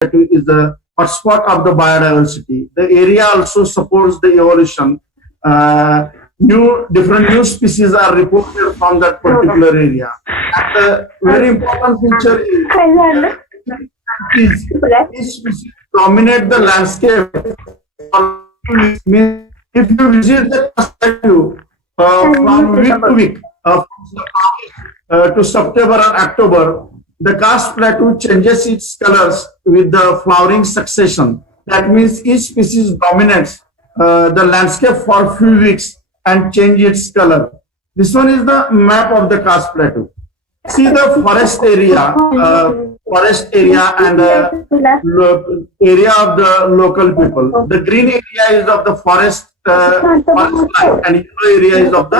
plateau is the hotspot of the biodiversity. The area also supports the evolution. Different new species are reported from that particular area. And the very important feature is these species dominate the landscape. Means if you visit the plateau from week to week, to September and October, the karst plateau changes its colors with the flowering succession. That means each species dominates the landscape for a few weeks and change its color. This one is the map of the karst plateau. See the forest area and area of the local people. The green area is of the forest land, and yellow area is of the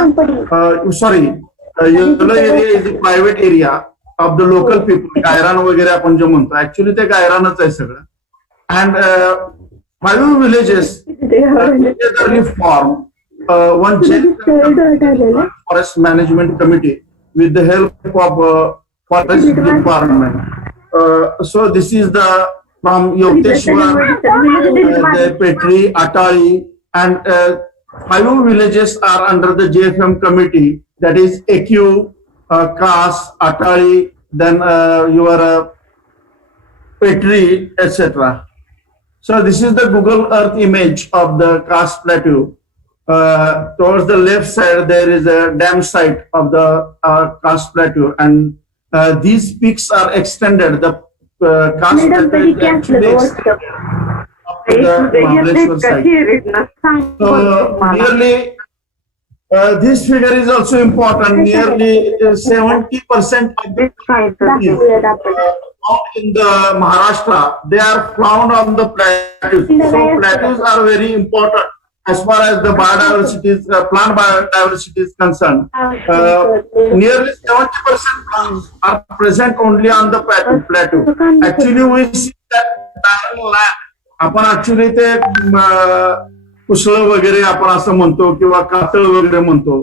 yellow area is the private area of the local people. गायरान वगैरे आपण जे म्हणतो actually ते गायरानच आहे सगळं. And 5 villages togetherly form one forest management committee with the help of forest department. So this is the from Yokteshwar, the Petri, Atali, and 5 villages are under the JFM committee. That is AQ, Kas, Atali, then your Petri, etc. So this is the Google Earth image of the karst plateau. Towards the left side, there is a dam site of the karst plateau, and these peaks are extended. The karst plateau is actually extended up to the Mahabaleshwar site. So nearly, this figure is also important. Nearly 70% of the found in the Maharashtra, they are found on the plateaus. So plateaus are very important as far as the biodiversity, plant biodiversity is concerned. Nearly 70% plants are present only on the plateau. Actually, we see that land. आपण actually ते कुसळ वगैरे आपण असं म्हणतो किंवा कातळ वगैरे म्हणतो,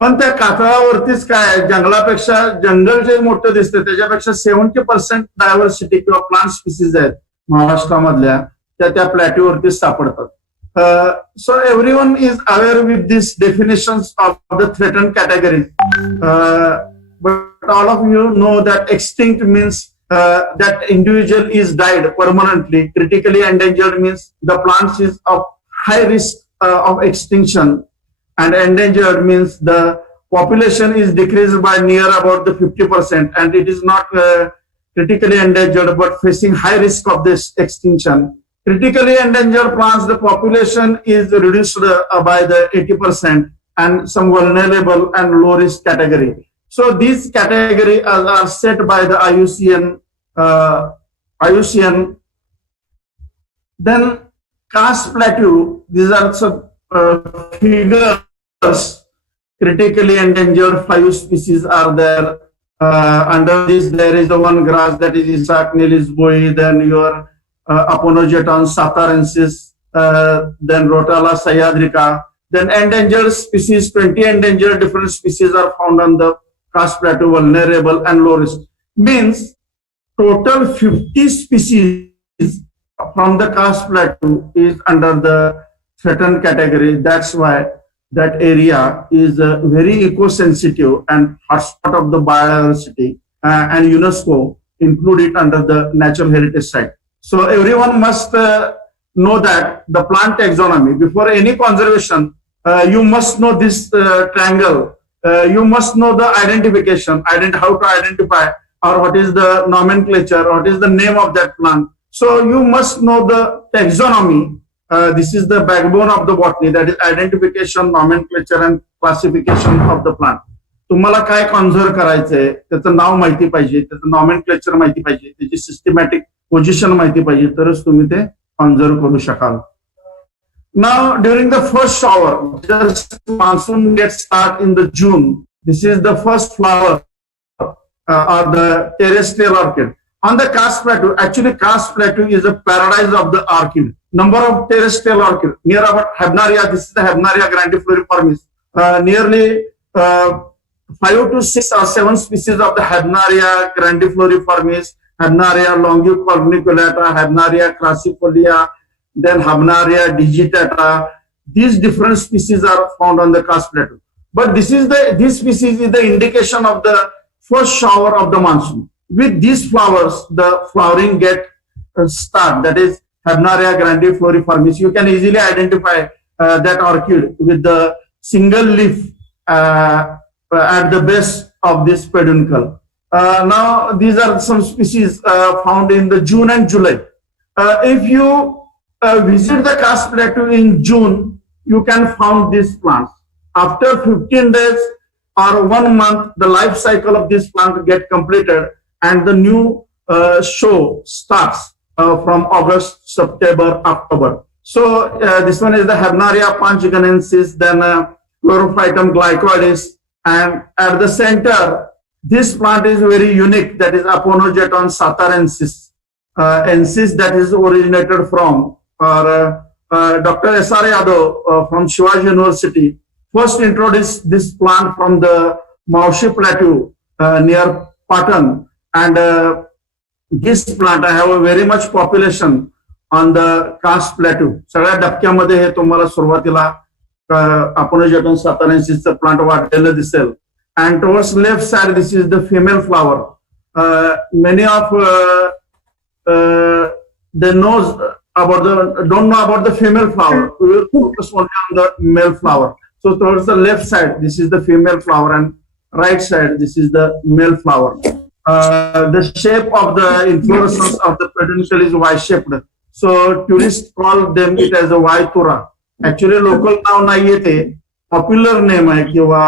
पण त्या कातळावरतीच काय जंगलापेक्षा जंगल जे मोठं दिसतं त्याच्यापेक्षा 70% डायव्हर्सिटी किंवा प्लांट स्पीसीज आहेत महाराष्ट्रामधल्या त्या प्लॅट्यूवरतीच सापडतात. So everyone is aware with these definitions of the threatened categories, but all of you know that extinct means that individual is died permanently. Critically endangered means the plants is of high risk of extinction, and endangered means the population is decreased by near about the 50%, and it is not critically endangered but facing high risk of this extinction. Critically endangered plants, the population is reduced by the 80%, and some vulnerable and low risk category. So these categories are set by the IUCN. Then karst plateau, these are some figures. Critically endangered 5 species are there. Under this, there is the one grass, that is Isaac Nilis boi, then your Aponogeton satarensis, then Rotala sayadrica. Then endangered species, 20 endangered different species are found on the karst plateau, vulnerable and low risk. Means total 50 species from the karst plateau is under the threatened category. That's why that area is very eco-sensitive and hotspot of the biodiversity, and UNESCO include it under the natural heritage site. So everyone must know that the plant taxonomy, before any conservation, you must know this triangle. You must know the identification, how to identify, or what is the nomenclature, what is the name of that plant. So you must know the taxonomy. This is the backbone of the botany, that is identification, nomenclature and classification of the plant. तुम्हाला काय conserve करायचंय, त्याचं नाव माहिती पाहिजे, त्याचं nomenclature माहिती पाहिजे, त्याची सिस्टमॅटिक पोझिशन माहिती पाहिजे, तरच तुम्ही ते कॉन्झर्व करू शकाल. Now during the first shower, just monsoon gets start in the June. This is the first flower of the terrestrial orchid. On the karst plateau, actually karst plateau is a paradise of the orchid. Number of terrestrial orchid, near about Habnaria, this is the Habnaria grandifloriformis. Nearly 5 to 6 or 7 species of the Habnaria grandifloriformis. Habnaria longicorniculata, Habnaria crassifolia, then Habnaria digitata. These different species are found on the Karst Plateau. But this species is the indication of the first shower of the monsoon. With these flowers, the flowering get start. That is Habnaria grandifloriformis. You can easily identify that orchid with the single leaf at the base of this peduncle. Now, these are some species found in the June and July. If you visit the Karst Plateau in June, you can find these plants. After 15 days or 1 month, the life cycle of this plant get completed and the new show starts from August, September, October. So this one is the Habnaria panchaganensis, then Chlorophytum glycoides, and at the center, this plant is very unique. That is Aponogeton satarensis, ensis that is originated from, Dr. S.R. Yadav from Shivaji University first introduced this plant from the Maushi Plateau near Patan, and this plant I have a very much population on the Karst Plateau. सगळ्या डबक्यामध्ये हे तुम्हाला सुरुवातीला Aponogeton satarensis plant वाढलेलं दिसेल. And towards left side, this is the female flower. Many of they don't know about the female flower. We will focus only on the male flower. So towards the left side, this is the female flower, and right side, this is the male flower. The shape of the inflorescence of the peduncle is Y-shaped. So tourists call them it as a Y-tura. Actually, local नाव नाहीये ते, popular name आहे किंवा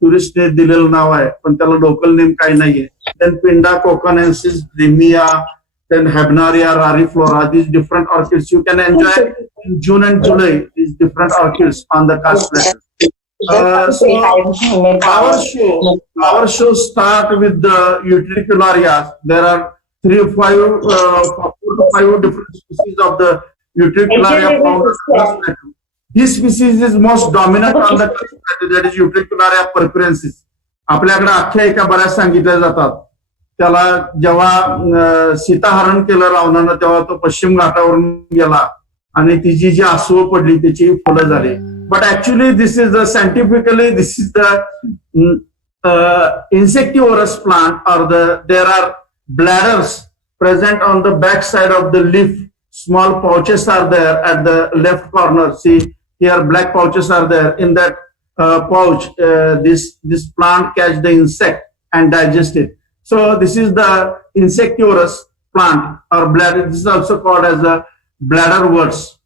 टुरिस्टने दिलेलं नाव आहे, पण त्याला local name काही नाहीये. Then Pinda coconensis, Rimia, then Habnaria rariflora, these different orchids you can enjoy in June and July, these different orchids on the Karst Plateau. So our show start with the utricularias. There are 4 to 5 different species of the utricularia found on the Karst Plateau. This species is most dominant on the Karst Plateau, that is utricularia purpurensis. आपल्याकडे आख्यायिका बऱ्याच सांगितल्या जातात. त्याला जेव्हा सीताहरण केलं रावणानं तेव्हा तो पश्चिम घाटावरून गेला आणि तिची जी आसव पडली त्याची फुलं झाली. But actually this is scientifically this is the insectivorous plant, or there are bladders present on the back side of the leaf. Small pouches are there at the left corner. See here, black pouches are there. In that pouch, this plant catch the insect and digest it. So this is the insectivorous plant or bladder. This is also called as the bladderworts.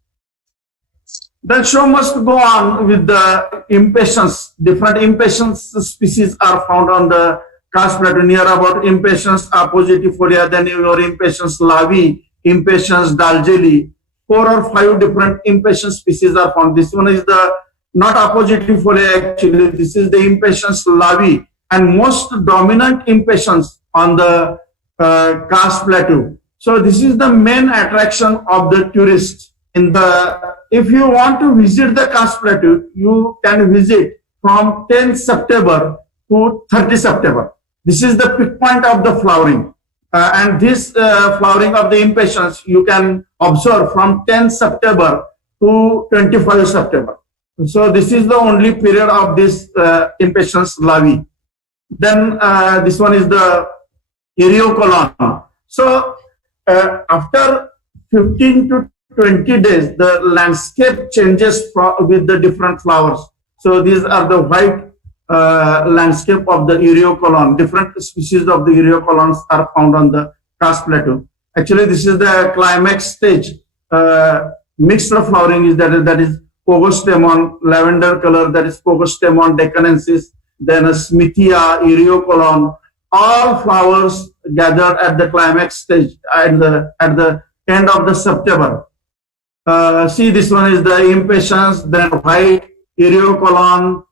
The show must go on with the impatiens. Different impatiens species are found on the Karst Plateau. Near about impatiens appositifolia, then your impatiens lavi, impatiens dalgeli. 4 or 5 different impatiens species are found. This one is the not appositifolia actually. This is the impatiens lavi, and most dominant impatiens on the Karst Plateau. So this is the main attraction of the tourists. If you want to visit the Karst Plateau, you can visit from 10th September to 30 September. This is the peak point of the flowering. And this flowering of the impatiens you can observe from 10th September to 25 September. So this is the only period of this impatiens lavi. Then this one is the eriocolon. So after 15 to 20 days, the landscape changes with the different flowers. So these are the white landscape of the eriocolon. Different species of the eriocolons are found on the Karst Plateau. Actually, this is the climax stage. Mixed flowering is that is Pogostemon, lavender color, that is Pogostemon deccanensis, then a Smithia, eriocolon. All flowers gathered at the climax stage at the end of the September. See, this one is the impatiens, then white, eriocolon,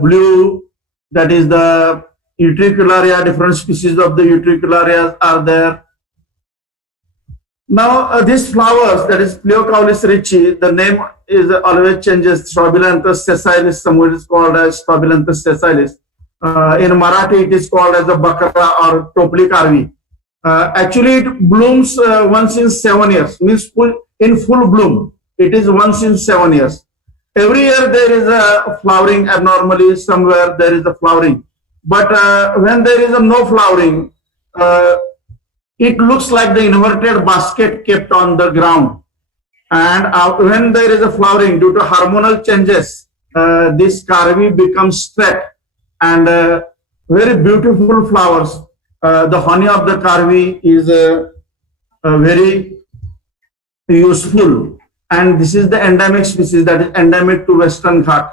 blue, that is the utricularia, different species of the utricularias are there. Now, these flowers, that is Pleocaulis ricci, the name is always changes. Strobilanthes sessilis, somewhere it is called as Strobilanthes sessilis. In Marathi, it is called as the Bakra or Topli Karvi. Actually, it blooms once in 7 years, means in full bloom. It is once in 7 years. Every year there is a flowering abnormally, somewhere there is a flowering. But when there is a no flowering, uh, it looks like the inverted basket kept on the ground. And when there is a flowering due to hormonal changes, this carvy becomes straight and very beautiful flowers. The honey of the carvy is very useful, and this is the endemic species that is endemic to Western Ghat.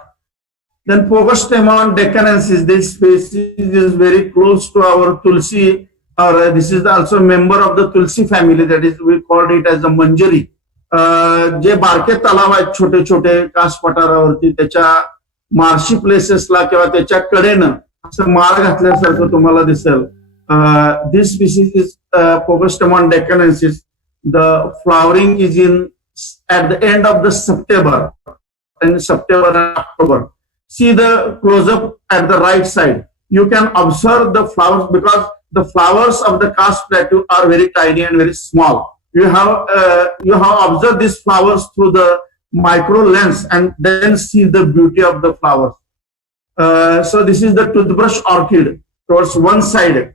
Then Pogostemon deccanensis, this species is very close to our Tulsi, or this is also a member of the Tulsi family, that is we called it as a Manjari. जे बारके तलाव आहेत छोटे छोटे कास पठारावरती, त्याच्या marshy प्लेसेसला किंवा त्याच्या कडेनं असं माळ घातल्यासारखं तुम्हाला दिसेल. This species is Pogostemon deccanensis. The flowering is in at the end of the September, in September and October. See the close up at the right side. You can observe the flowers because the flowers of the Khas Plateau are very tiny and very small. You have observed these flowers through the micro lens and then see the beauty of the flowers. So this is the toothbrush orchid towards one side,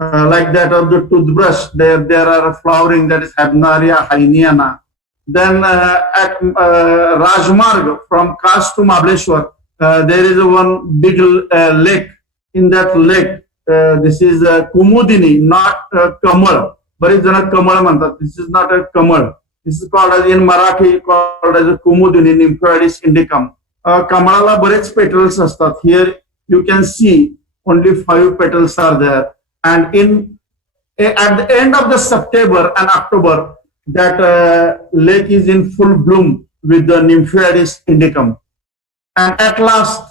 like that of the toothbrush. There are flowering, that is Habnaria hyniana. Then at Rajmarg from Khas to Mahabaleshwar, there is one big lake. In that lake, this is Kumudini, not Kamal. बरेच जण कमळ म्हणतात. This is not a kamal. This is called as in Marathi called as a Kumudini, Nymphaeadis indicum. कमळाला बरेच petals असतात. Here you can see only 5 petals are there. And at the end of the September and October, that lake is in full bloom with the Nymphaeadis indicum. And at last,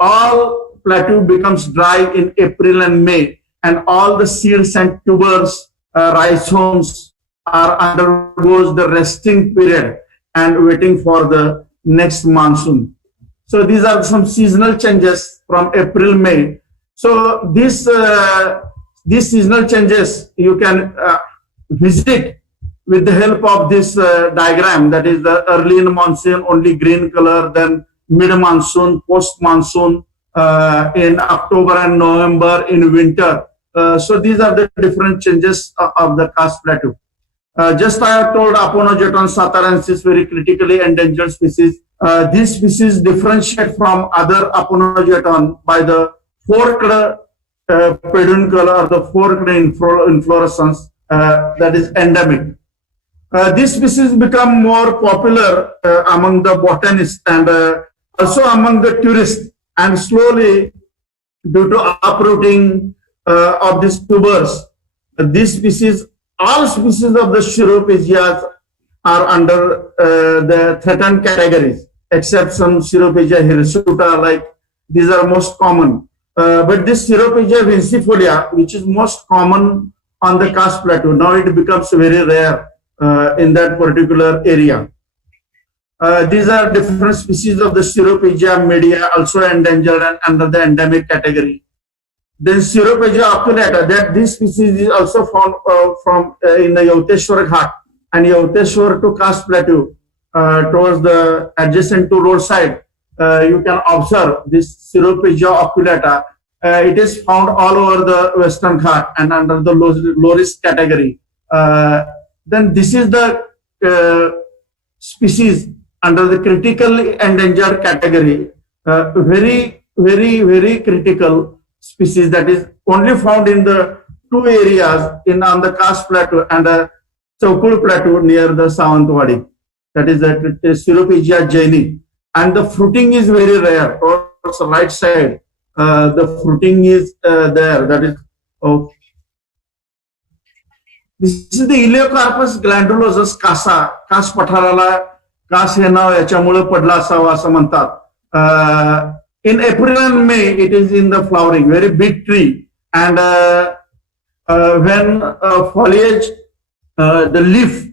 all plateau becomes dry in April and May, and all the seeds and tubers, rhizomes are undergoes the resting period and waiting for the next monsoon. So these are some seasonal changes from April, May. So these seasonal changes you can visit with the help of this diagram. That is the early in monsoon, only green color, then mid-monsoon, post-monsoon, in October and November, in winter. So these are the different changes of the Khas Plateau. Just I have told Aponogeton satarensis, very critically endangered species. This species differentiate from other Aponogeton by the forked peduncle or the forked inflorescence that is endemic. This species become more popular among the botanists and also among the tourists, and slowly due to uprooting of these tubers, this species, all species of the Chirophagias are under the threatened categories, except some Chirophagia hirsuta, like these are most common. But this Chirophagia vincifolia, which is most common on the Khas Plateau, now it becomes very rare in that particular area. These are different species of the Chirophagia media, also endangered and under the endemic category. Then Chirophagia oculata, that this species is also found from in the Yauteshwar Ghat and Yauteshwar to Khas Plateau, towards the adjacent to roadside. You can observe this Chirophagia oculata. It is found all over the Western Ghat and under the low risk category. Then this is the species under the critically endangered category. Very, very, very critical species that is only found in the 2 areas on the Khas Plateau and Chaukul Plateau near the Sawantwadi. That is the Chirophagia jaini. And the fruiting is very rare. Towards the right side, the fruiting is there. That is okay. This is the Elaeocarpus glandulosus casa. Khas पठाराला कास हे नाव याच्यामुळे पडलं असावं असं म्हणतात. In April and May, it is in the flowering, very big tree. And when foliage, the leaf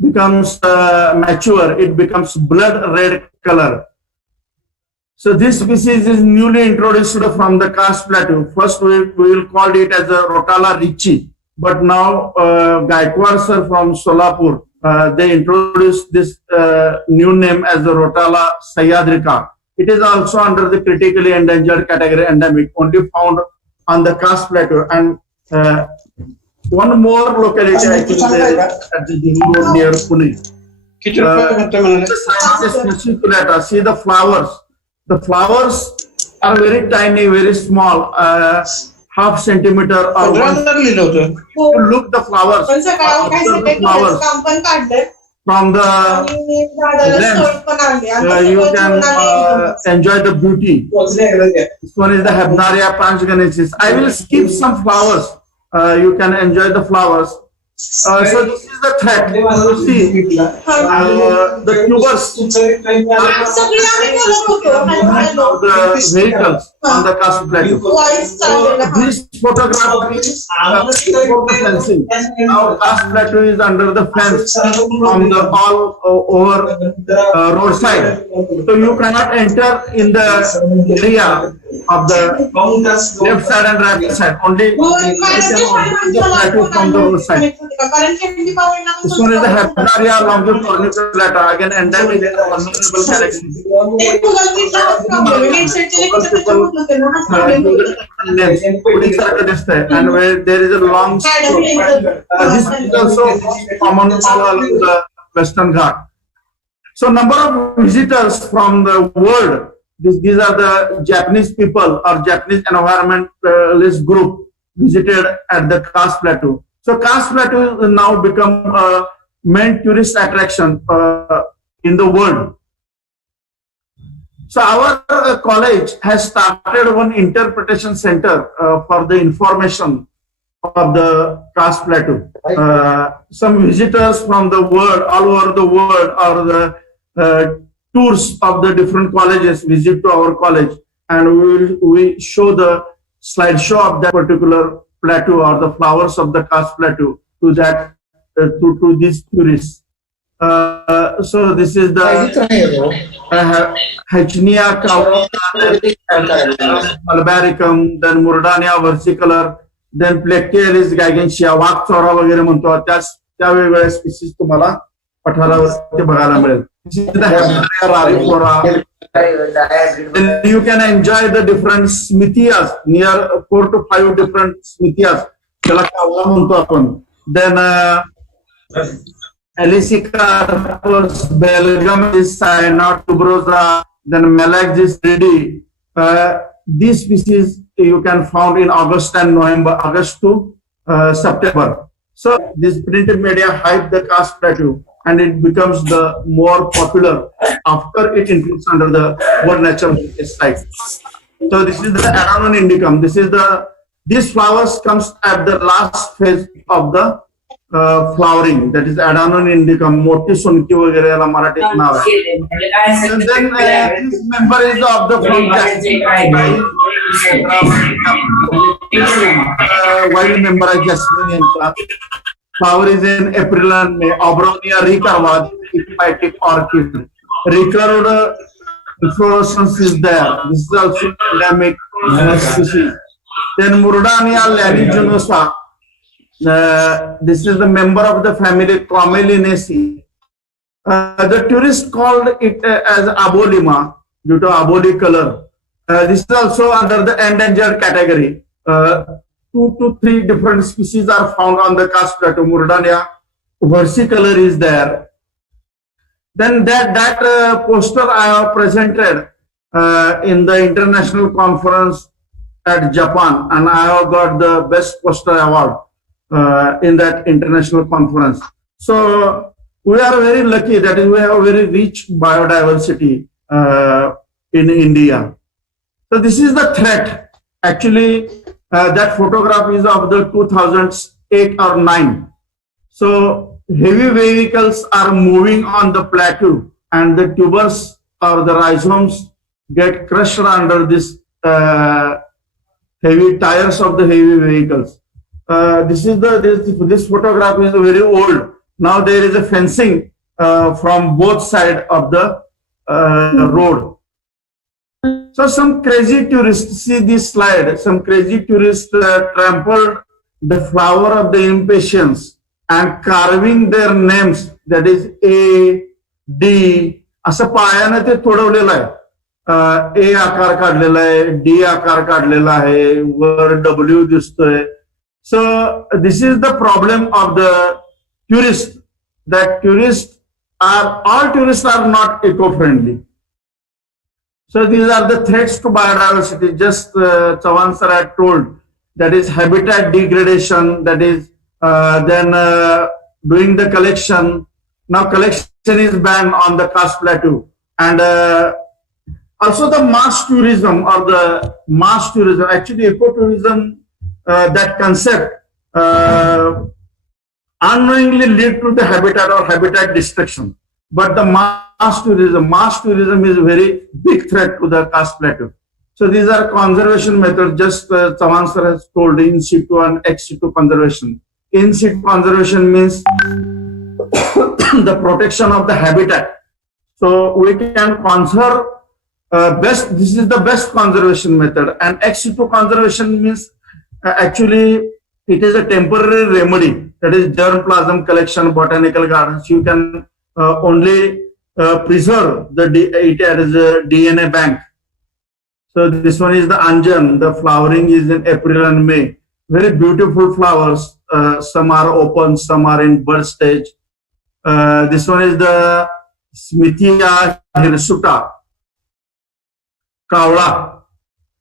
becomes mature, it becomes blood red color. So this species is newly introduced from the Khas Plateau. First, we will call it as a Rotala ricci, but now Gaikwad sir from Solapur, they introduced this new name as the Rotala Sayadrika. It is also under the critically endangered category endemic, only found on the Khas Plateau. And one more locality I think there at the Jihu Road near Pune. See the flowers. The flowers are very tiny, very small, half centimeter or 1. You look the flowers. From the lens, you can enjoy the beauty. This one is the Hebnaria Panchganesis. I will skip some flowers. You can enjoy the flowers. So this is the threat. You see, the tubers of the vehicles on the Khas Plateau. So this photograph is before the fencing. Now Khas Plateau is under the fence from the all over roadside. So you cannot enter in the area of the left side and right side. Only you can the plateau from the roadside. This one is the Hebnaria longicornicata, again endemic in the vulnerable galaxy. And where there is a long stroke. This is also common all along the Western Ghat. So number of visitors from the world, these are the Japanese people or Japanese environmentalist group visited at the Khas Plateau. So Khas Plateau has now become a main tourist attraction in the world. So our college has started one interpretation center for the information of the Khas Plateau. Some visitors from the world, all over the world, or the tours of the different colleges visit to our college, and we show the slideshow of that particular plateau or the flowers of the Khas Plateau to that to these tourists. So this is the Hachnia albaricum, then Murdania versicolor, then Plectalis gigantea, वाघचोरा वगैरे म्हणतो त्या वेगवेगळ्या species तुम्हाला पठारावरती बघायला मिळेल. Then you can enjoy the different smithias, near 4 to 5 different smithias. Then Elisica, Belgium is Cyanot tuberosa, then Melagis reedy. These species you can find in August and November, August to September. So this printed media hype the Khas Plateau, and it becomes the more popular after it includes under the World Nature Heritage Site. So this is the Adanum indicum. These flowers comes at the last phase of the flowering. That is Adanum indicum. Moti sunki वगैरे याला मराठीत नाव आहे. And then this member is of the from wild member is Jasmine. Flower is in April and May. Obronia recurva, epiphytic orchid. Recurved inflorescence is there. This is also endemic species. Then Murdania laniginosa. This is the member of the family Commelinaceae. The tourists called it as abolima due to aboli color. This is also under the endangered category. 2 to 3 different species are found on the Khas Plateau. Murdania versicolor is there. Then that poster I have presented in the international conference at Japan, and I have got the best poster award in that international conference. So we are very lucky that we have a very rich biodiversity in India. So this is the threat. Actually, that photograph is of the 2008 or 9. So heavy vehicles are moving on the plateau, and the tubers or the rhizomes get crushed under this heavy tires of the heavy vehicles. This photograph is very old. Now there is a fencing from both sides of the road. So some crazy tourists, see this slide, some crazy tourists trampled the flower of the impatience, and carving their names, that is A, D, असं पायानं ते तोडवलेलं आहे. ए आकार काढलेला आहे, D आकार काढलेला आहे, वर W दिसतोय. सो this is the problem of the tourist, that all tourists are not eco-friendly. So these are the threats to biodiversity. Just Chavan sir had told, that is habitat degradation, that is then doing the collection. Now collection is banned on the Khas Plateau, and also the mass tourism or the mass tourism. Actually, ecotourism, that concept unknowingly lead to the habitat or habitat destruction. But the mass tourism is a very big threat to the Khas Plateau. So these are conservation methods. Just Chavan sir has told, in situ and ex situ conservation. In situ conservation means the protection of the habitat. So we can conserve best. This is the best conservation method. And ex situ conservation means actually it is a temporary remedy. That is germplasm collection, botanical gardens. You can only preserve it as a DNA bank. So this one is the anjan. The flowering is in April and May. Very beautiful flowers. Some are open, some are in bud stage. This one is the Smithia hirsuta. कावळा.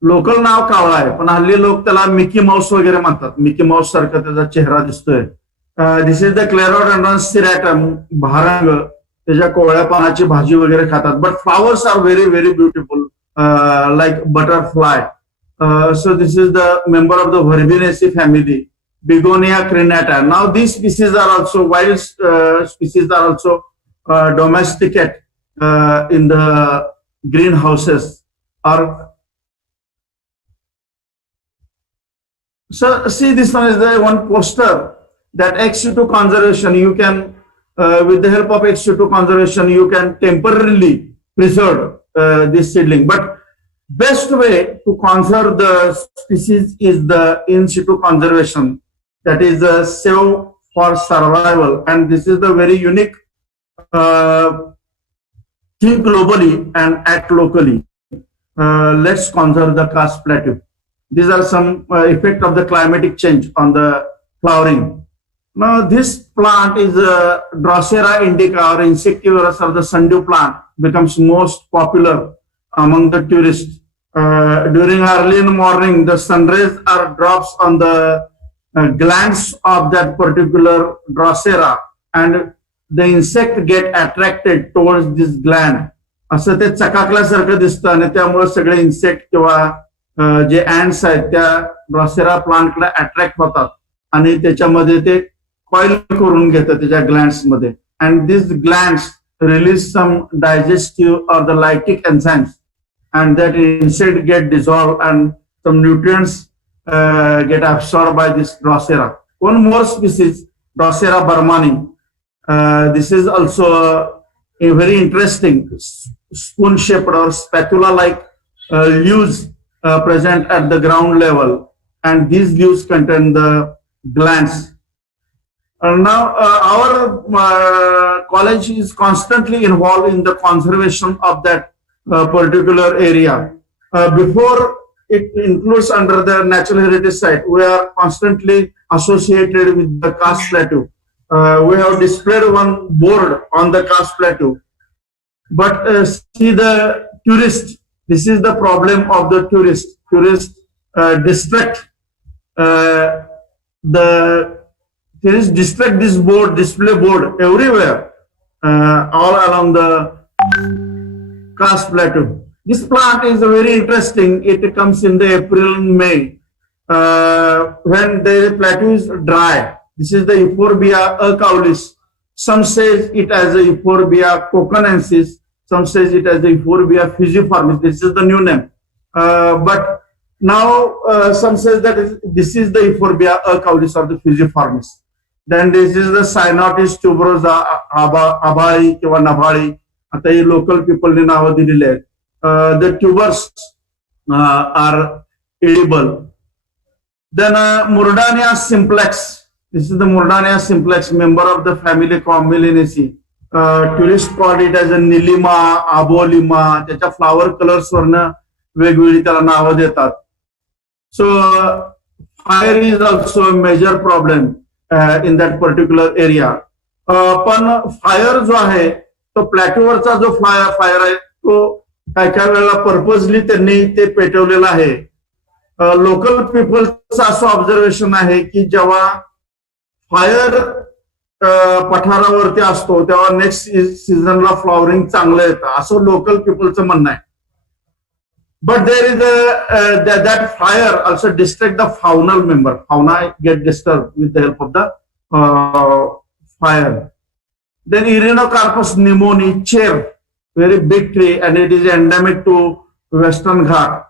Local नाव कावळा आहे, पण हल्ली लोक त्याला Mickey Mouse वगैरे म्हणतात. Mickey Mouse सारखा त्याचा चेहरा दिसतोय. This is the Clerodendrum serratum, भारंग. त्याच्या कोवळ्या पानाची भाजी वगैरे खातात. But flowers are very very beautiful, like butterfly. So this is the member of the Verbenaceae family, Begonia crinata. Now these species are also wild species are also domesticated in the greenhouses. Or so see, this one is the one poster that ex situ conservation. You can with the help of ex situ conservation you can temporarily preserve this seedling. But best way to conserve the species is the in situ conservation. That is the save for survival, and this is the very unique think globally and act locally. Let's conserve the Khas Plateau. These are some effect of the climatic change on the flowering. Now this plant is Drosera indica, or insectivorous, or the sundew plant, becomes most popular among the tourists. During early in the morning, the sun rays are drops on the glands of that particular Drosera, and the insect get attracted towards this gland. असं ते चकाकल्यासारखं दिसतं, आणि त्यामुळे सगळे insect किंवा जे ऍंड्स आहेत त्या Drosera प्लांटकडे attract होतात, आणि त्याच्यामध्ये ते कॉईल करून घेतात त्याच्या ग्लँड्स मध्ये. And this glands release some digestive or the lytic enzymes, and that insect get dissolve and some nutrients get absorbed by this Drosera. One more species, Drosera burmani. This is also a very interesting spoon-shaped or spatula-like leaves present at the ground level, and these leaves contain the glands. Now, our college is constantly involved in the conservation of that particular area. Before it includes under the natural heritage site, we are constantly associated with the Khas Plateau. We have displayed one board on the Khas Plateau. But see the tourist, this is the problem of the tourist. Tourists distract this board, display board everywhere, all along the Khas Plateau. This plant is very interesting. It comes in the April and May when the plateau is dry. This is the Euphorbia acaulis. Some says it as a Euphorbia coconensis. Some says it as the Euphorbia fusiformis. This is the new name. But now some says that this is the Euphorbia acaulis or the fusiformis. Then this is the Cyanotis tuberosa abhai kiva nabhali. आता हे local पीपलने नावं दिलेली आहेत. The tubers are edible. Then Murdania simplex. This is the Murdania simplex, member of the family Commelinaceae. Tourist called it as a Nilima, Abolima. त्याच्या flower colours वरनं वेगवेगळी त्याला नावं देतात. So fire is also a major problem in that particular area. पण fire जो आहे तो प्लॅटोवरचा जो फायर आहे तो काय काय वेळेला पर्पजली त्यांनी ते पेटवलेला आहे. लोकल पीपलचं असं ऑब्झर्वेशन आहे की जेव्हा फायर पठारावरती असतो तेव्हा नेक्स्ट सीझनला फ्लॉवरिंग चांगलं येतं असं लोकल पीपलचं म्हणणं आहे. But there is that fire also distract the faunal member. Fauna get disturbed with the help of the fire. Then Irinocarpus pneumoni, chair, very big tree, and it is endemic to Western Ghat.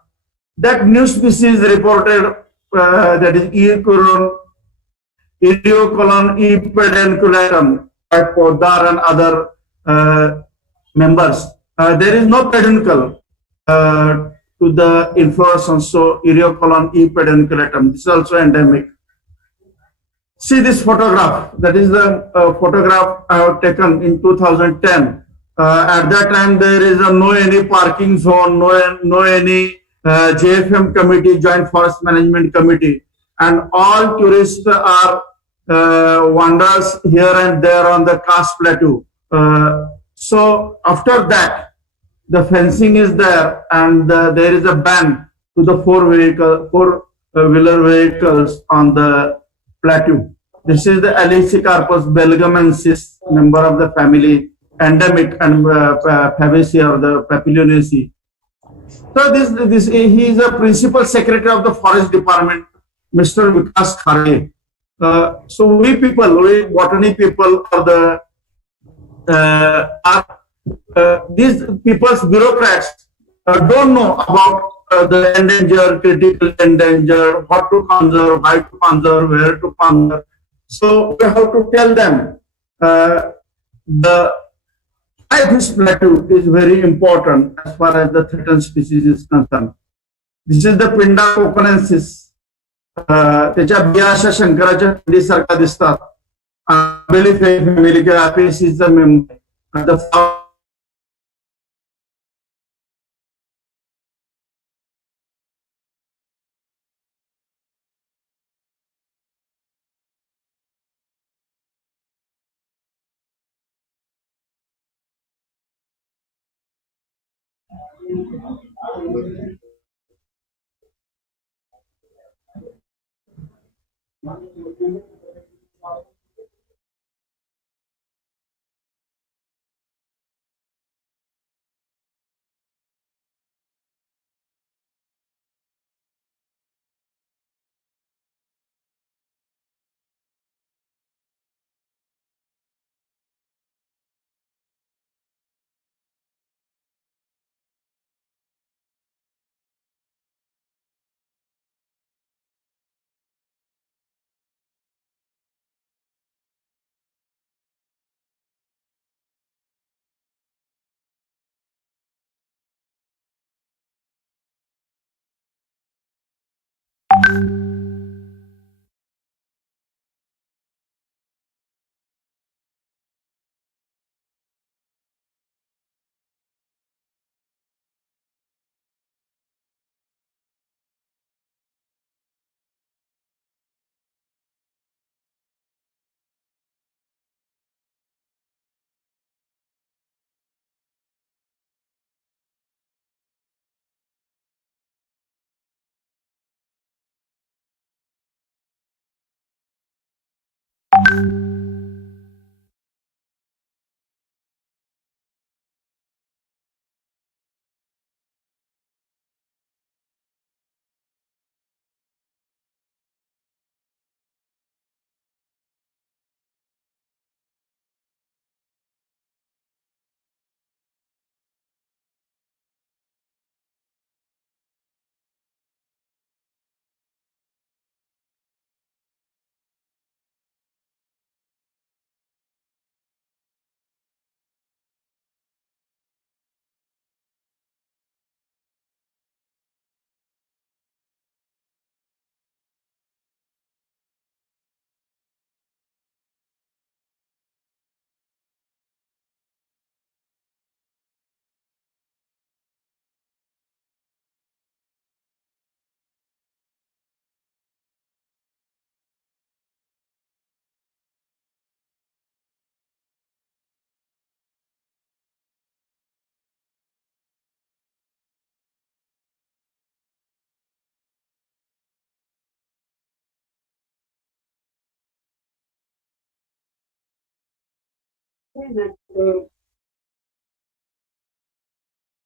That new species reported that is Eriocolon E. pedunculatum by Podar and other members. There is no peduncle to the inflorescence, so Eriocolon E. pedunculatum. This is also endemic. See this photograph. That is the photograph I have taken in 2010. At that time, there is no any parking zone, no any JFM committee, Joint Forest Management Committee, and all tourists are wanders here and there on the Khas Plateau. So after that, the fencing is there, and there is a ban to the four-wheeler vehicles on the plateau. This is the Alicicarpus belgamensis, member of the family, endemic, and Fabaceae or the Papilionaceae. So he is a principal secretary of the forest department, Mr. Vikas Khare. So we botany people, these people's bureaucrats don't know about the endangered, critical endangered, what to conserve, why to conserve, where to conserve. So we have to tell them why this plateau is very important as far as the threatened species is concerned. This is the Pinda coconensis. त्याच्या बिया अशा शंकराच्या पिंडीसारख्या दिसतात. Family किंवा अपेसीचा member.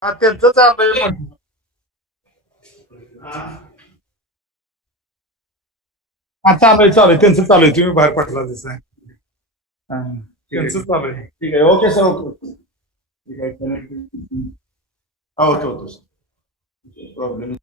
हा त्यांचं चाललंय. हा चालू आहे त्यांचं चालू आहे तुम्ही बाहेर पडला दिसाय त्यांचं चालू आहे. ठीक आहे ओके सर ओके ठीक आहे कनेक्ट होतो होतो प्रॉब्लेम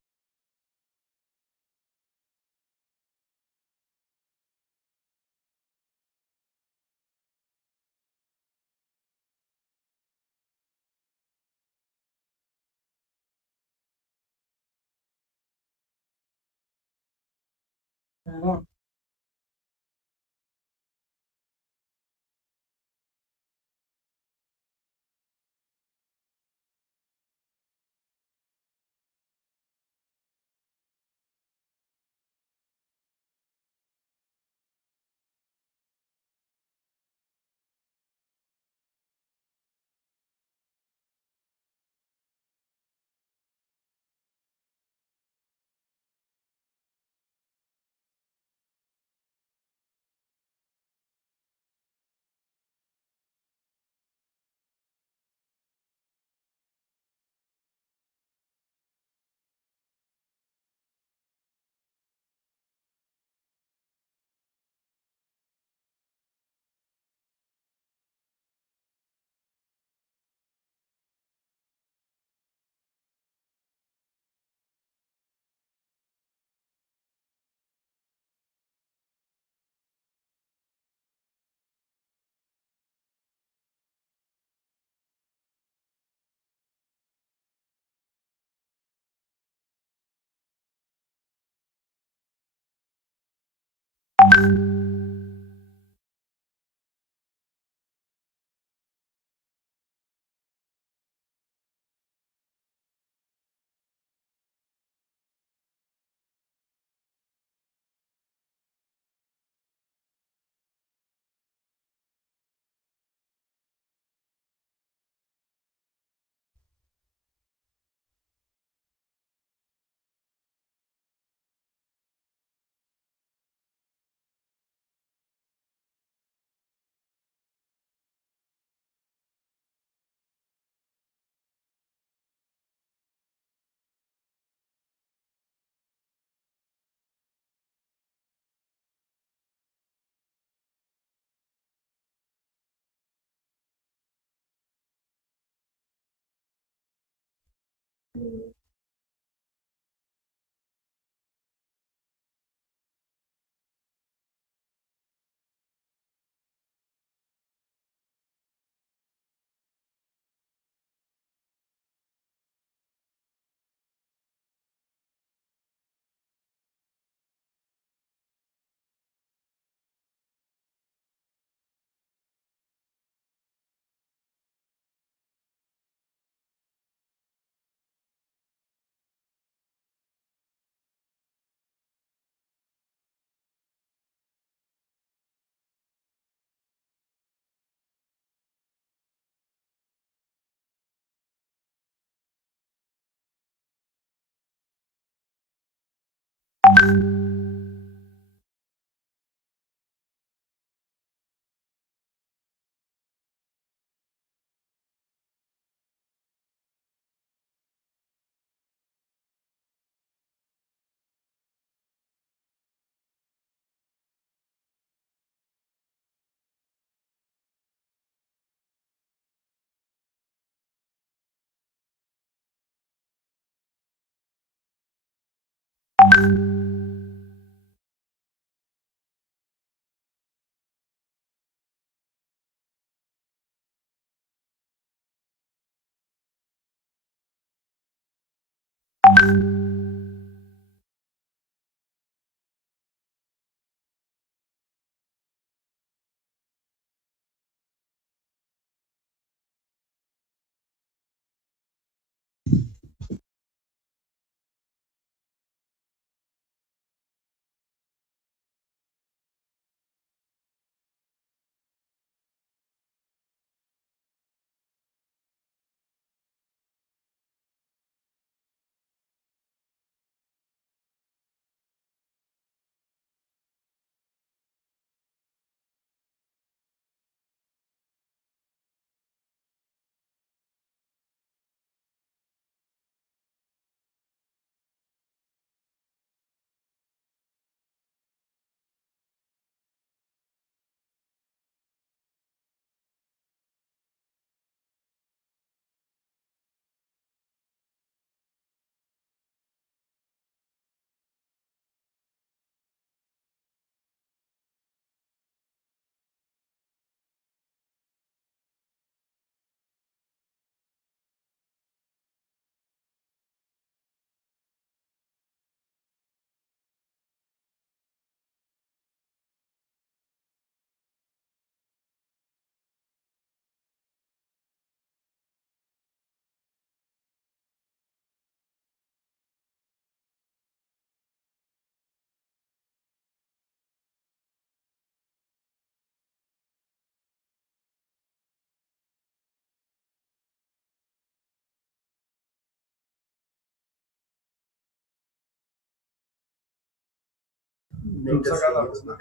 तुमचं काय झालं ना?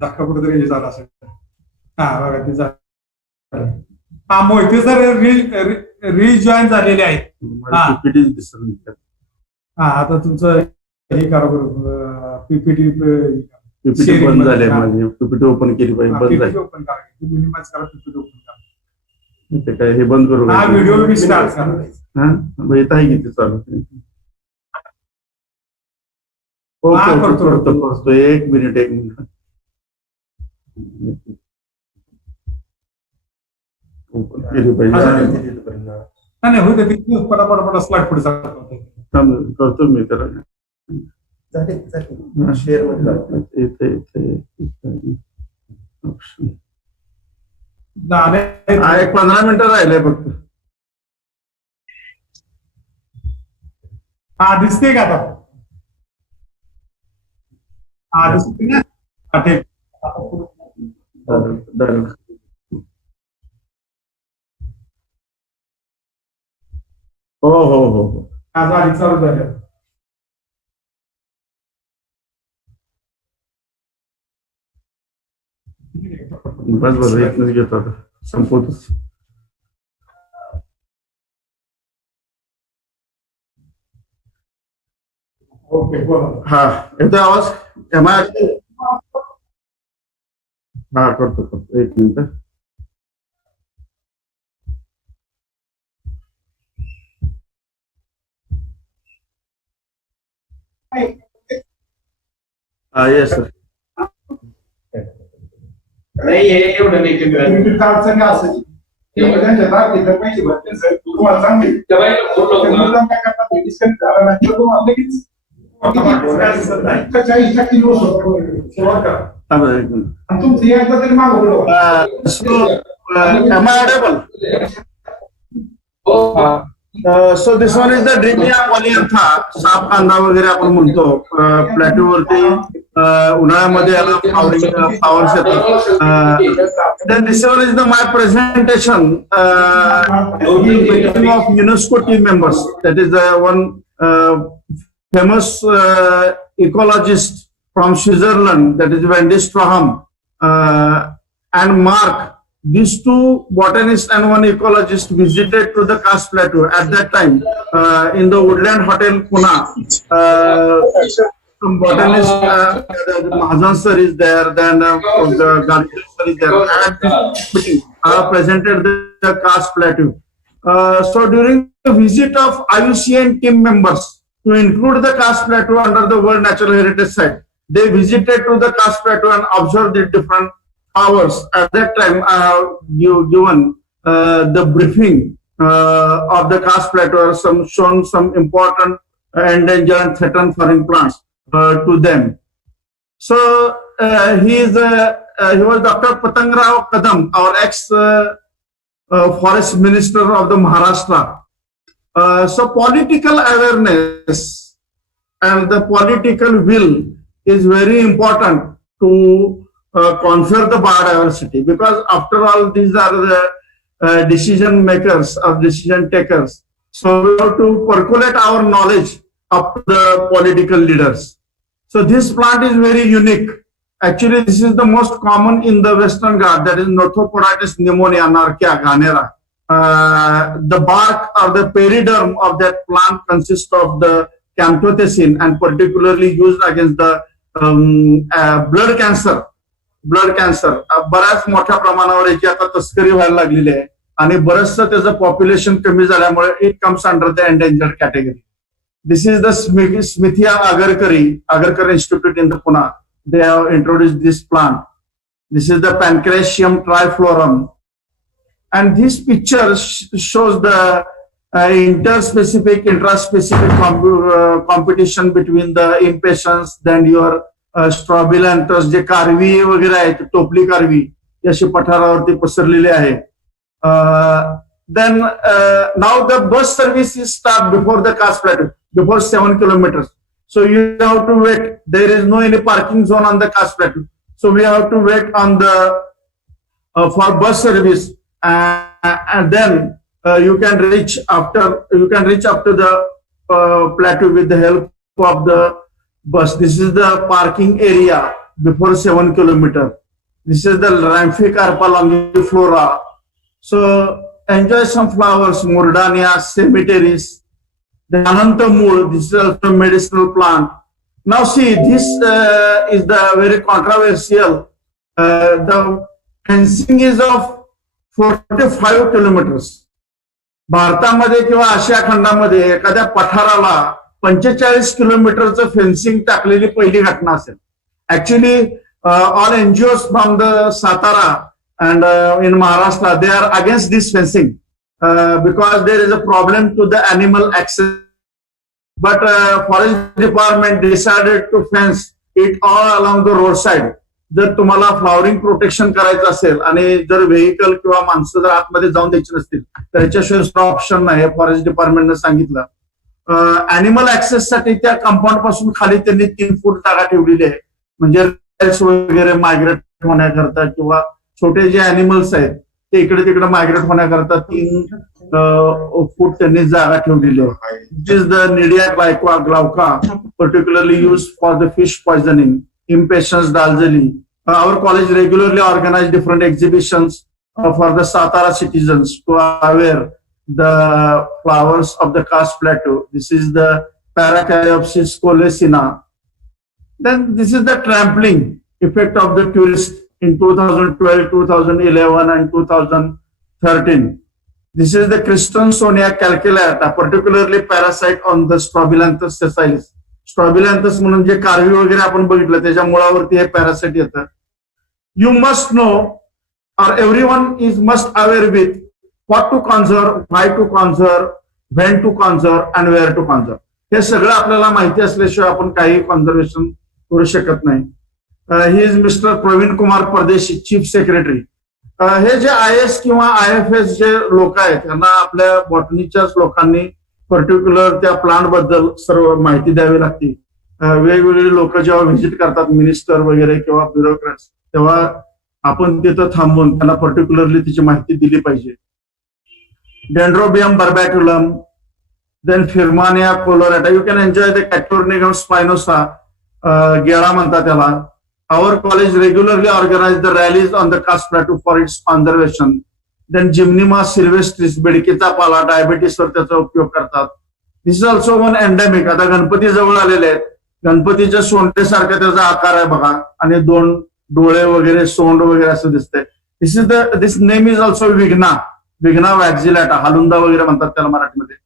धक्का कुठेतरी झाला असेल. हा बघा ते झालं. हा मोहिते सर रिजॉईन झालेले आहेत. पीपीटी दिसत नाही. हा आता तुमचं हे करा बरोबर पीपीटी पीपीटी बंद झाले माझी. पीपीटी ओपन केली पाहिजे. बंद झाली. ओपन करा मिनिमाइज करा पीपीटी ओपन करा. ते काय हे बंद करू. हा व्हिडिओ मी स्टार्ट करा. हा येत आहे किती चालू. करतो. एक मिनिट. ओपन केली पाहिजे. नाही होते पटापट स्लाइड पुढे करतो मी त्याला. शेअर एक 15 मिनिटं राहिले फक्त. हा दिसते का आता? हा दिसते ना. ठीक. हो. आधी चालू झालं. बस इथनच घेतो आता. संपवतोच. ओके बोला. हा येतोय आवाज? हा करतो. एक मिनिट. Yes sir. नाही एवढं नाही कार्डचं काय असेल पैसे भरते सर तुम्हाला चांगले काय करतात डिस्कनेक्ट झाला नाही तुम्हाला लगेच तुमचं एकदा तरी मागवलं. So this one is the Drimia polyantha. साप कांदा वगैरे आपण म्हणतो. प्लॅटूवरती उन्हाळ्यामध्ये याला फ्लावर्स येतात. Then this one is the my presentation of UNESCO team members. That is one famous ecologist from Switzerland, that is Wendy Strahan, and Mark. These two botanists and one ecologist visited to the Kars Plateau at that time in the Woodland Hotel, Pune. Some botanists, Mahajan sir is there, then the Gargi sir is there. At this meeting, presented the Kars Plateau. So during the visit of IUCN team members, to include the Kars Plateau under the World Natural Heritage Site, they visited to the Kars Plateau and observed the different flowers. At that time, I have given the briefing of the Kars Plateau, shown some important endangered and threatened foreign plants to them. So he was Dr. Patangrao Kadam, our ex forest minister of the Maharashtra. So political awareness and the political will is very important to conserve the biodiversity, because after all these are the decision makers or decision takers. So we have to percolate our knowledge up to the political leaders. So this plant is very unique. Actually, this is the most common in the Western Ghats, that is Nothopoditis pneumonia, Narcia ghanera. The bark or the periderm of that plant consists of the camptothecin and particularly used against the blood cancer. बऱ्याच मोठ्या प्रमाणावर याची आता तस्करी व्हायला लागलेली आहे आणि बरंचसं त्याचं पॉप्युलेशन कमी झाल्यामुळे it comes under the endangered category. This is the Smithia agarkar Institute in the Pune. They have introduced this plant. This is the Pancratium triflorum. And this picture shows the interspecific, intraspecific competition between the impatiens, then your strobilanthus, जे कारवी वगैरे आहेत, टोपली कारवी अशी पठारावरती पसरलेली आहे. Then now the bus service is start before the Kars Plateau, before 7 kilometers. So you have to wait. There is no any parking zone on the Kars Plateau. So we have to wait on the for bus service. And then you can reach up to the plateau with the help of the bus. This is the parking area before 7 kilometer. This is the Ramficarpa longiflora. So enjoy some flowers, Mordania, cemeteries, the Anantamul. This is also a medicinal plant. Now see, this is the very controversial. The fencing is of 45 kilometers. भारतामध्ये किंवा आशिया खंडामध्ये एखाद्या पठाराला 45 किलोमीटरचं fencing टाकलेली पहिली घटना असेल. Actually all NGOs from the Satara and in Maharashtra they are against this fencing because there is a problem to the animal access. But forest department decided to fence it all along the road side. जर तुम्हाला flowering protection करायचं असेल आणि जर vehicle किंवा माणसं जर आतमध्ये जाऊन द्यायची नसतील तर याच्याशिवाय दुसरा ऑप्शन नाही, फॉरेस्ट डिपार्टमेंटने सांगितलं. अॅनिमल ऍक्सेस साठी त्या कंपाऊंड पासून खाली त्यांनी 3 फूट जागा ठेवलेली आहे. म्हणजे वगैरे मायग्रेट होण्याकरता किंवा छोटे जे अॅनिमल्स आहेत ते इकडे तिकडे मायग्रेट होण्याकरता 3 फूट त्यांनी जागा ठेवलेली आहे. This is the Nidia glauca particularly use for the fish poisoning. Impatiens Daljali. Our college regularly organize different exhibitions for the Satara citizens to aware the flowers of the Karst Plateau. This is the Paracalypsis colescina. Then this is the trampling effect of the tourists in 2012, 2011 and 2013. This is the Christensonia calculata, particularly parasite on the Strobilanthes sessilis. Strobilanthes म्हणून जे कारवी वगैरे आपण बघितलं त्याच्या मुळावरती हे parasite येतं. यू मस्ट नो और everyone is must aware with what to conserve, why to conserve, when to conserve and where to conserve. हे सगळं आपल्याला माहिती असल्याशिवाय आपण काही कॉन्झर्वेशन करू शकत नाही. He is mister Praveen Kumar Pardeshi, chief secretary. हे जे IAS किंवा IFS जे लोक आहेत त्यांना आपल्या बॉटनीच्याच लोकांनी पर्टिक्युलर त्या प्लांट बद्दल सर्व माहिती द्यावी लागते. वेगवेगळे लोक जेव्हा व्हिजिट करतात, मिनिस्टर वगैरे किंवा ब्युरोक्रॅट्स, तेव्हा आपण तिथं थांबून त्यांना पर्टिक्युलरली तिची माहिती दिली पाहिजे. Dendrobium barbatulum, then Firmiana colorata. You can enjoy the Catunaregam spinosa, गेळा म्हणतात त्याला. Our college regularly organise the rallies on the Kas plateau for its conservation. Then Gymnema sylvestris, बेडकीचा पाला, डायबिटीसवर त्याचा उपयोग करतात. This is also one endemic. आता गणपती जवळ आलेले आहेत. गणपतीच्या सोंडेसारखा त्याचा आकार आहे बघा आणि 2 डोळे वगैरे, सोंड वगैरे असं दिसतंय. This name is also Vigna vexillata, हालुंदा वगैरे म्हणतात त्याला मराठीमध्ये.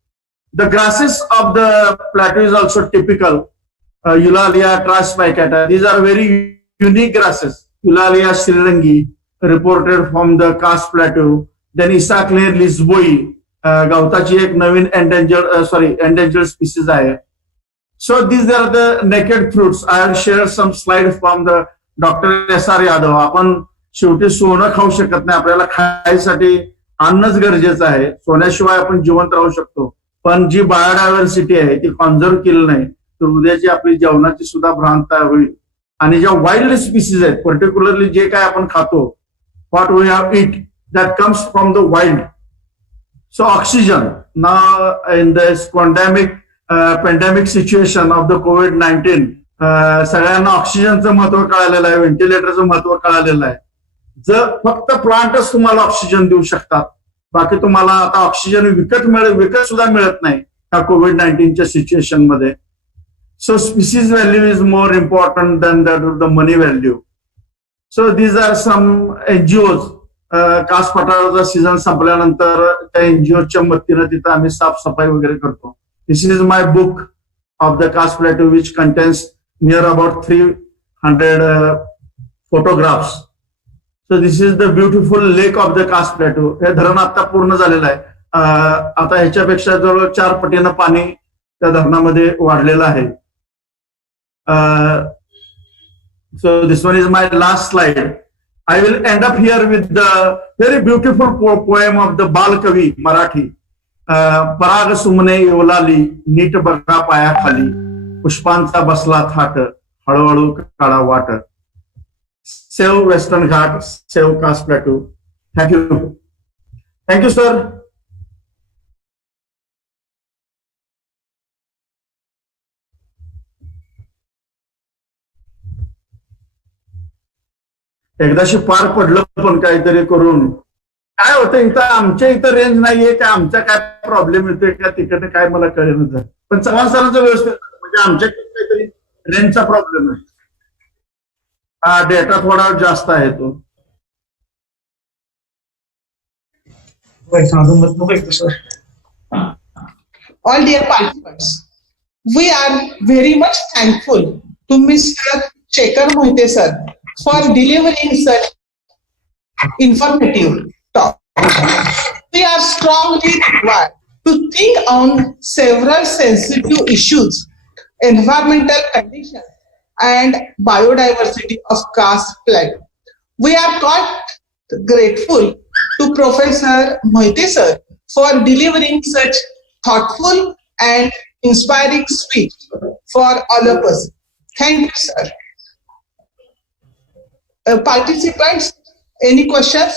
The grasses of the plateau is also typical. Eulalia trispicata, these are very unique grasses. Eulalia shrirangii reported from the Kas plateau. Then इसाक्लेर लिस्बोई, गवताची एक नवीन एंडेंजर्ड स्पीसीज आहे. So these are the naked fruits. I have share some slide from the doctor SR Yadav. आपण शेवटी सोनं खाऊ शकत नाही, आपल्याला खायसाठी अन्नच गरजेचं आहे. सोन्याशिवाय आपण जिवंत राहू शकतो, पण जी बायोडायव्हर्सिटी आहे ती कॉन्झर्व केली नाही तर उद्याची आपली जेवणाची सुद्धा भ्रांत होईल. आणि ज्या वाईल्ड स्पीसीज आहेत, पर्टिक्युलरली जे काय आपण खातो, what we have eat that comes from the wild. So oxygen, now in this pandemic situation of the COVID-19, सगळ्यांना ऑक्सिजनचं महत्व कळालेलं आहे, व्हेंटिलेटरचं महत्व कळालेलं आहे. जर फक्त प्लांटच तुम्हाला ऑक्सिजन देऊ शकतात, बाकी तुम्हाला आता ऑक्सिजन विकत सुद्धा मिळत नाही त्या COVID-19च्या सिच्युएशन मध्ये. So species value is more important than the money value. So these are some NGOs. Kas पठाराचा सीझन संपल्यानंतर त्या NGOच्या मदतीनं तिथं आम्ही साफसफाई वगैरे करतो. This is my book of the Kas plateau which contains near about 300 photographs. So this is the beautiful lake of the Karst Plateau. हे धरण आता पूर्ण झालेलं आहे. आता ह्याच्यापेक्षा जवळ 4 पटीनं पाणी त्या धरणामध्ये वाढलेलं आहे. So this one is my last slide. I will end up here with the very beautiful poem of the Bal Kavi Marathi. पराग सुमने ओलाली, नीट बघा पायाखाली, पुष्पांचा बसला थाट, हळूहळू काढा वाट. Save Western Ghat, save Kas plateau. Thank you sir. एकदाशी पार पडलं पण काहीतरी करून. काय होतं इथं आमच्या इथं रेंज नाहीये का आमच्या काय प्रॉब्लेम येतोय का तिकडे काय मला कळेल. पण चव्हाण सरांचं व्यवस्थित म्हणजे आमच्याकडे काहीतरी रेंजचा प्रॉब्लेम आहे. हा डेटा थोडा जास्त आहे तो. All dear participants, we are very much thankful to Mr. Shekhar Mohite sir for delivering such informative talk. We are strongly required to think on several sensitive issues, environmental conditions, and biodiversity of Karst Plateau. We are quite grateful to Professor Mohite sir for delivering such thoughtful and inspiring speech for all of us. Thank you, sir. Participants, any questions?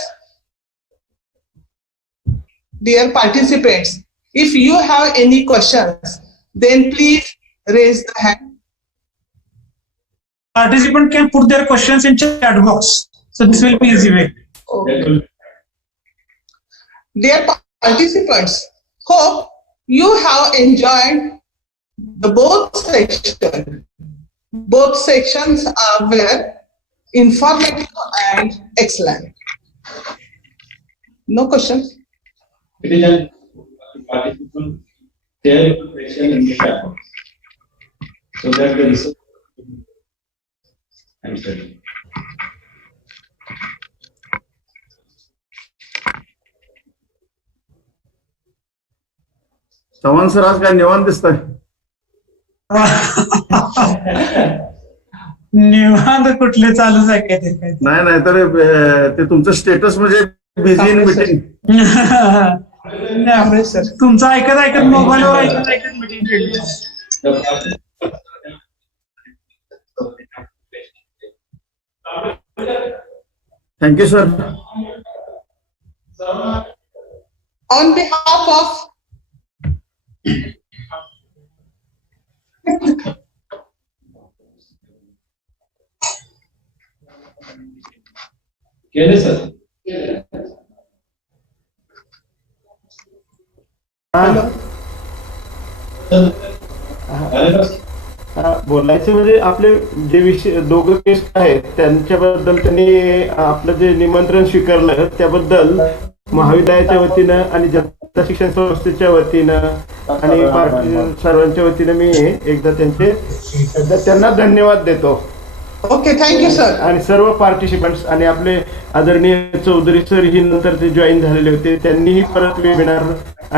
Dear participants, if you have any questions, then please raise the hand. Participant can put their questions in chat box. So this will be easy way. Okay. Dear participants, hope you have enjoyed the both sections. Both sections are very informative and excellent. No questions? Citizen participants share your question in the chat box so that the research answer. Chavan sir आज काय निवांत दिसतंय. निवांत कुठले चालूच आहे काय ते. नाही नाही तर ते तुमचं स्टेटस म्हणजे बिझी इन मीटिंग. तुमचं ऐकत ऐकत मोबाईलवर ऐकत ऐकत मीटिंग केली. Thank you sir. On behalf of केले सर. बोलायचं म्हणजे आपले जे विषय दोघं केस आहेत त्यांच्याबद्दल त्यांनी आपलं जे निमंत्रण स्वीकारलं त्याबद्दल महाविद्यालयाच्या वतीनं आणि जनता शिक्षण संस्थेच्या वतीनं आणि सर्वांच्या वतीनं मी एकदा त्यांना धन्यवाद देतो. Okay, thank you, sir. आणि सर्व पार्टिसिपंट्स आणि आपले आदरणीय चौधरी सर ही नंतर ते जॉईन झालेले होते त्यांनीही परत वेबिनार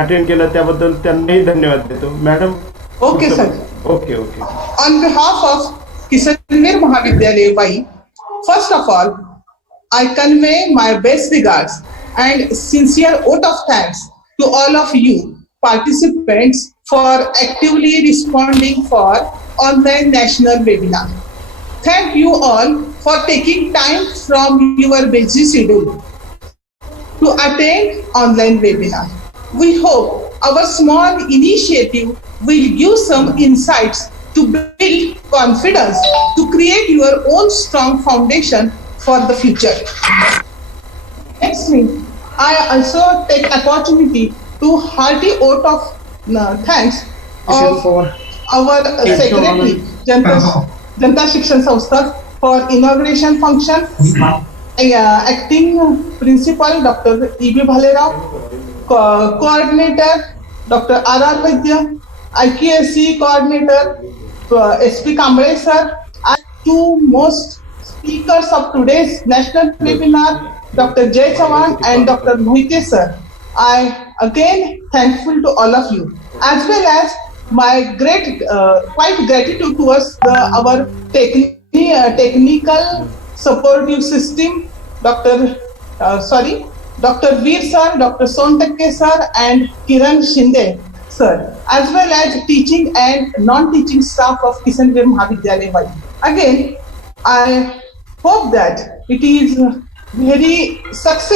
अटेंड केला त्याबद्दल त्यांनाही धन्यवाद देतो. Madam. Okay, sir. Okay. On behalf of Kisanvir Mahavidyalaya Vai, first of all, I convey my best regards and sincere vote of thanks to all of you participants for actively responding for online national webinar. Thank you all for taking time from your busy schedule to attend online webinar. We hope our small initiative will give some insights to build confidence to create your own strong foundation for the future. Next thing, I also take opportunity to hearty vote of thanks of our secretary, Janta Shikshan Samstha for inauguration function, acting principal Dr. E.B. Bhalerao, coordinator Dr. R.R. Vaidya, IQSC coordinator S.P. Kamble sir, and two most speakers of today's national webinar, Dr. Jay Chavan and Dr. Mohite sir. I again thankful to all of you, as well as my quite gratitude towards our technical supportive system, Dr. Veer sir, Dr. Sontakke sir, and Kiran Shinde sir, as well as teaching and non-teaching staff of Kisanvir Mahavidyalaya Vai. Again, I hope that it is very successful.